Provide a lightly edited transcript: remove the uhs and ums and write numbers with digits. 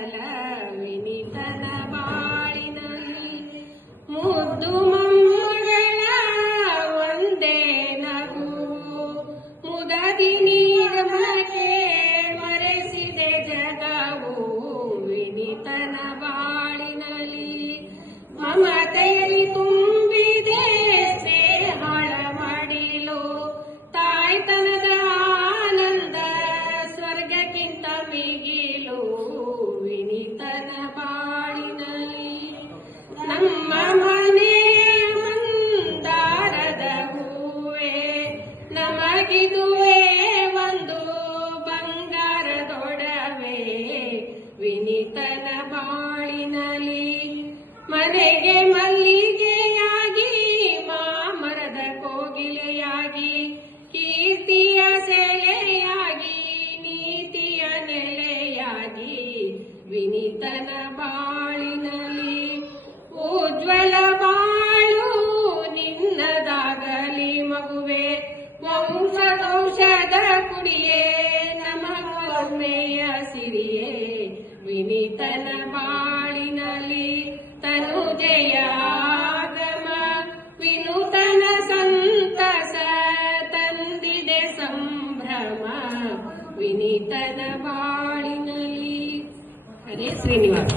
ಫಲ ವಿನಿತನ ಬಾಳಿನಲ್ಲಿ ಮುದ್ದು ಮೊಮ್ಮಗಳ ಒಂದೇ ನಗು ಮುದದಿ ನಿಗಮಕ್ಕೆ ಮರೆಸಿದೆ ಜಗವು ವಿನಿತನ ಬಾಳಿನಲ್ಲಿ ಮಮತೆಯಲ್ಲಿ ತುಂಬಿದೆ ಸ್ನೇಹಳ ಮಡಿಲು ತಾಯ್ತನದ ಆನಂದ ಸ್ವರ್ಗಕ್ಕಿಂತ ಮಿಗಿಲು ವಿನಿತನ ಬಾಳಿನಲ್ಲಿ ನಮ್ಮ ಮನೆ ಮಂದಾರದ ಹೂವೆ ನಮಗಿದುವೆ ಒಂದು ಬಂಗಾರದೊಡವೆ ವಿನಿತನ ಬಾಳಿನಲ್ಲಿ ಮನೆಗೆ ಮಲ್ಲಿಗೆಯಾಗಿ ಮಾಮರದ ಕೋಗಿಲೆಯಾಗಿ ಕೀರ್ತಿಯ ಸೆಲೆಯಾಗಿ ನೀತಿಯ ನೆಲೆಯಾಗಿ ವಿನಿತನ ಬಾಳಿನಲ್ಲಿ ಉಜ್ವಲ ಬಾಳು ನಿನ್ನದಾಗಲಿ ಮಗುವೆ ವಂಶದೌಷಧ ಕುಡಿಯೇ ನಮಗೊಮ್ಮೆಯ ಸಿರಿಯೇ ವಿನಿತನ ಬಾಳಿನಲ್ಲಿ ತನುಜೆಯ ಆಗಮ ವಿನೂತನ ಸಂತಸ ತಂದಿದೆ ಸಂಭ್ರಮ ವಿನಿತನ ಬಾಳಿನಲ್ಲಿ. ಹರೇ ಶ್ರೀನಿವಾಸ.